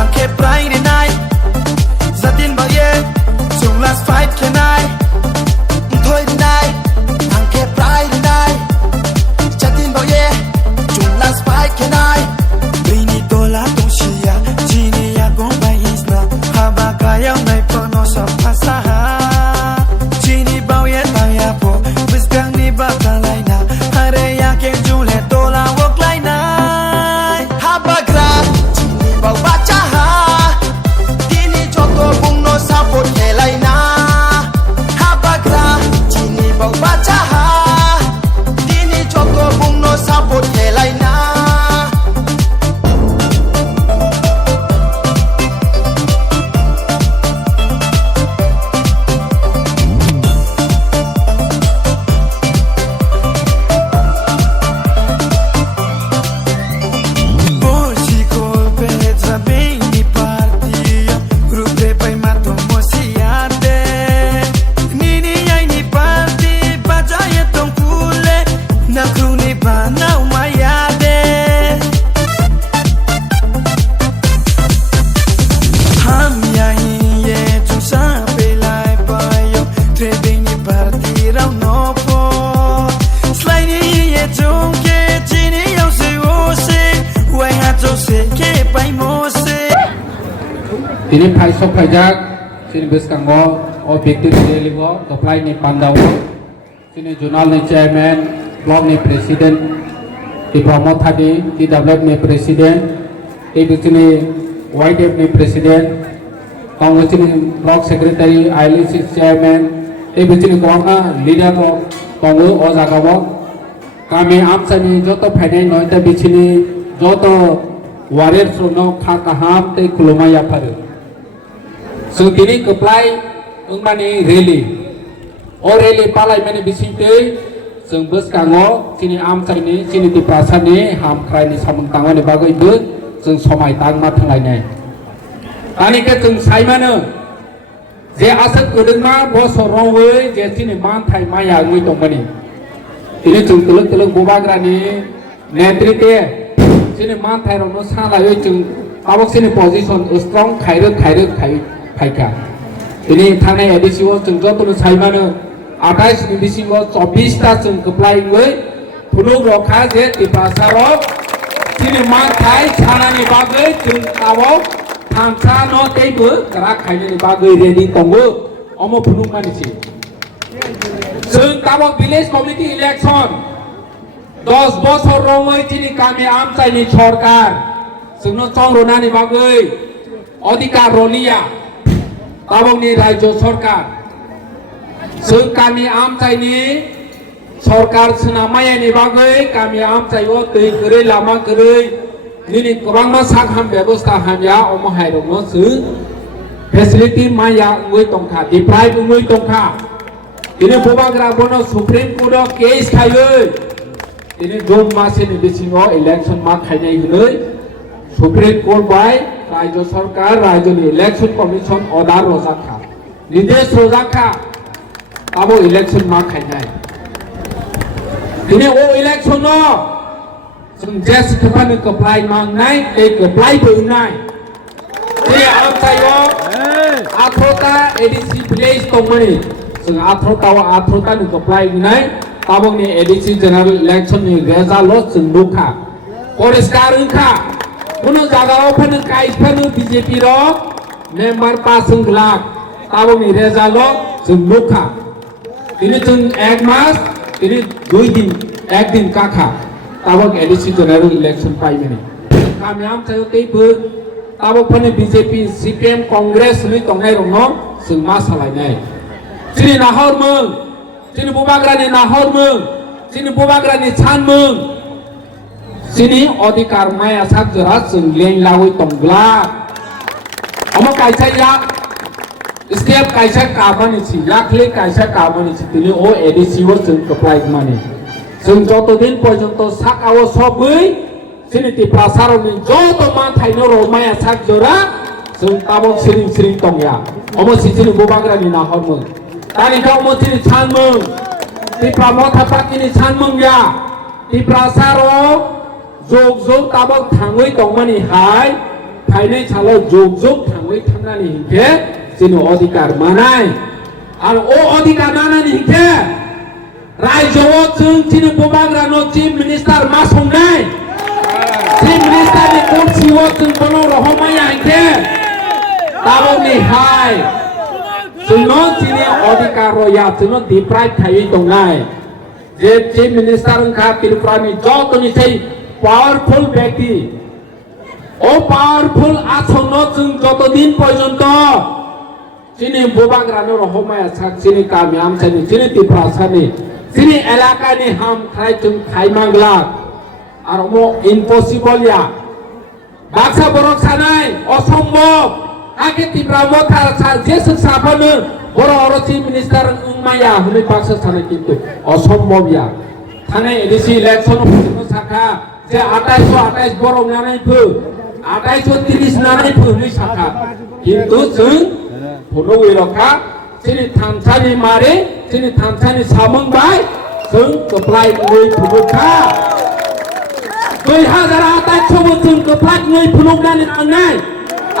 Tangke pride night Zatin ba ye Sung last fight can I Thoi night Tangke pride night Zatin ba ye Sung last fight can I Bini tola tong siya Jini ya gong bai isna Haba kaya mai pono sa pasaha Jini bao ye tang ya po Biskang ni ba kalay na Hare ya ke jule tola wok lay na Haba gra Jini bao baca ha Dini joto bung no sapot kelay na Haba gra Jini bao baca ha Dini joto bung no sapot kelay na Ini paisok pajak sini beskango objektif deliver apply ni pandau sini jurnal ni chairman blog ni president di promote tadi di develop ni president di sini YDF ni president kong sini blog secretary ILC chairman di sini kong leader kong o jagawo kami amsani joto phainai noi ta bichini joto warir suno kha kaham te kulumaya pharu so kini keplai ungmani rally o rally palai mani bisinte sung bus kango sini am saini sini ti prasani ham krai ni samung tango ni bagai bu sung somai tang ma thangai nai tani ke sung sai mano je asak kudung ma bo sorong we je sini man thai maya ngui tong mani ini sung tulung bubagrani netrite sini man thai ro no sa lai sung awak sini position strong khairu Haika. Ini thane edisi wo jeng joto no saimano 28 edisi wo 24 ta jeng keplai ngoi phunuk rokha je ti pasaro sini man thai chanani bagai jeng tawo thamsa no teibu kara khaini bagai ready tongo omo phunuk mani chi jeng tawo village community election 10 বছর রমই তিনি কামে আমচাইনি সরকার जोंनो चंरनानि बागै अधिकार रलिया ताबंनि राज्य सरकार जों गामि आमचाइनि सरकार सोनामायानि बागै गामि आमचाइयो दै गोरै लामा गोरै दिनै गोबां साखाम बेबस्था हामया अमहायरनो जों फेसिलिटी माया ngui tongkha deprive ngui tongkha दिनै बबाग्रा बनो सुप्रीम कोर्ट केस खायै दिनै जून मासनि बिसिङाव इलेक्शन मा खायनाय होनै सुप्रीम कोर्ट बाय राज्य सरकार राज्यनि इलेक्शन कमिशन अर्डर रजाखा निर्देश रजाखा आबो इलेक्शन मा खायनाय दिनै ओ इलेक्शन जों जेस कपानि कप्लाय मांनाय ए कप्लाय बोनाय दिनै आमचायो आथ्रता एडिसि भिलेज दंमोन जों आथ्रता नि कप्लाय होनाय ताबंनि एडिसि जनरल इलेक्शन नि रेजाल्ट जों नुखा परिष्कार होखा কোনো জায়গাও ফেনে কাইস ফেনে বিজেপি র মেম্বার পাসং লাখ তাবনি রেজাল্ট जों नुखा তিনি जों এক মাস তিনি 2 দিন একদিন কাখা তাবক এডিসি জেনারেল ইলেকশন পাইবেনি কামি আমচাयो तेबो ताबक फने बिजेपि सीपीएम कांग्रेस नि तंनाय रंग जों मा सालायनाय दिनै नाहरमों दिनै बबाग्रानि नाहरमों दिनै बबाग्रानि सानमों sini अधिकार माया sak jerat जों लें लावै तंग्ला अमा कायसा या स्टेप कायसा काबानि छि लाखले कायसा काबानि छि दिनै ओ एडिसि वो जों कप्लाय माने जों जत दिन पर्यन्त साकाव सबै sini ti prasaroni joto मा थाइनो रो माया sak jora जों ताबक सिरिं तंया अमा सिनि बबाग्रानि नाहरमों तानि का अमा sini सानमों ti pramotha pakini सानमों या ti prasaro jog tabak thangoi tongmani hai ภายในชาลจุกทางไว้ทำนั่นเองแค่สินอธิการมาไนอันโออธิการมานั่นเองแค่รายโจวซึ่งที่นุบางรานชีฟมินิสเตอร์มาส่งได้ชีฟมินิสเตอร์ในคนชีวซึ่งคนเราห้องไม่ยังแค่ตาบงนี่หายซึ่งน้องที่นี่อธิการรอยาซึ่งน้องตีปลายไทยตรงไหนเจ็บชีฟมินิสเตอร์ข้าพิลฟรามีจอตัวนี้ใช่ powerful ব্যক্তি ও পাওয়ারফুল আসন্ন যতদিন পর্যন্ত যিনি বুবাগ্রানো রহমায় আছেন যিনি কামিয়াম যিনি যিনি তিপ্রাসানি যিনি এলাকানি হাম খাই তুমি খাইমাংলা আর মো ইম্পসিবল ইয়া বাক্সা বরক সানাই অসম্ভব আগে তিপ্রামো থা যে শিক্ষাফানো বড় অরচি মিনিস্টার উম্মায়া হলে বাক্সা সানাই কিন্তু অসম্ভব ইয়া থানে এডিসি ইলেকশন শাখা যে 2828 বড় নানাই ফু 2830 নানাই ফুনি শাখা কিন্তু जों ফলোই রখা যিনি থামসানি মারে যিনি থামসানি সামংবাই जों কপ্লাই নই ফুলুখা 2028 বছর কপ্লাই নই ফুলুকনানি থাंनाय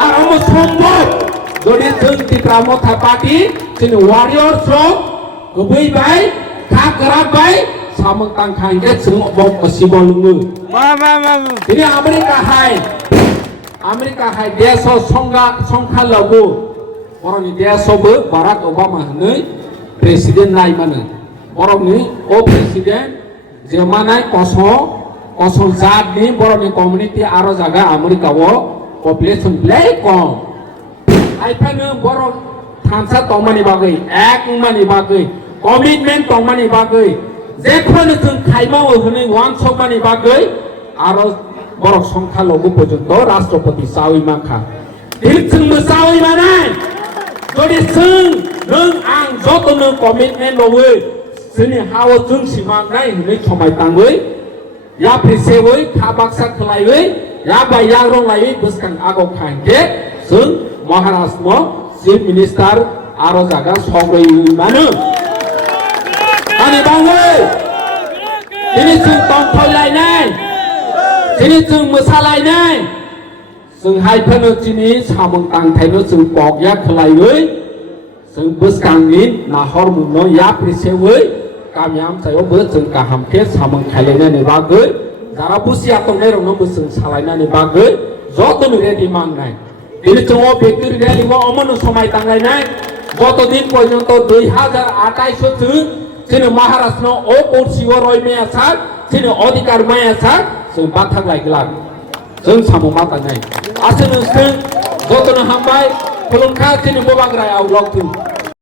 আর অম সম্ভব যদি जों তিপ্রামথা পার্টি যিনি ওয়ারিয়র সব গবৈবাই খাগরাবাই সামং তাংখাইকে जों অবক অসিবলুঙু ini Amerika hai deso songkha lagu orang ni deso be Barack Obama ni presiden nai mana orang ni presiden jemanai koso zat ni orang ni community aro jaga Amerika wo population play kom ai panu orang thamsa tongmani bagai ek mani bagai commitment tongmani bagai যেখানে जों খাইমাও হনে one সমানি বাগৈ আর বড় সংখ্যা লঘু পর্যন্ত রাষ্ট্রপতি সাউইমাখা দিলছং সাউইমানাই যদি जों नों आं যতনো কমিটমেন্ট লওই जोंनि हाव जों सिमांनाय हनै समाय तांगै या प्रिसेवै खाबाक्सा खलायै या बाया रंलायै बसखां आगौ खांगे जों महाराष्ट्र चिफ मिनिस्टार आरो जागा संग्रै मानो Ani bangui, ini जों tongkolainai, ini जों mosalaiनाय, जों हायफानो दिनै सामों तांथायनो जों बगया खलायै, जों बोसखांनि नाहर मुंनो या प्रिसेवै गामियाम सायावबो जों गाहामखे सामों खायलायनायनि बागै जारा बुसिया तंनाय रंनो बोसों सालायनायनि बागै जतनो रेडि मांनाय दिनै जों बेक्टरि रेलिबो अमनो समाय तांलायनाय যতদিন পর্যন্ত 2028 जों যিনি মহারাষ্ট্র ও কোর্সিও রয়মেয়া সাক যিনি অধিকার মায়া সাক जों बाथां लायगलान जों सामु मातानाय आसनो जों जतनो हामबाय खुलुमखा যিনি बोबाग्रायाव लक्तु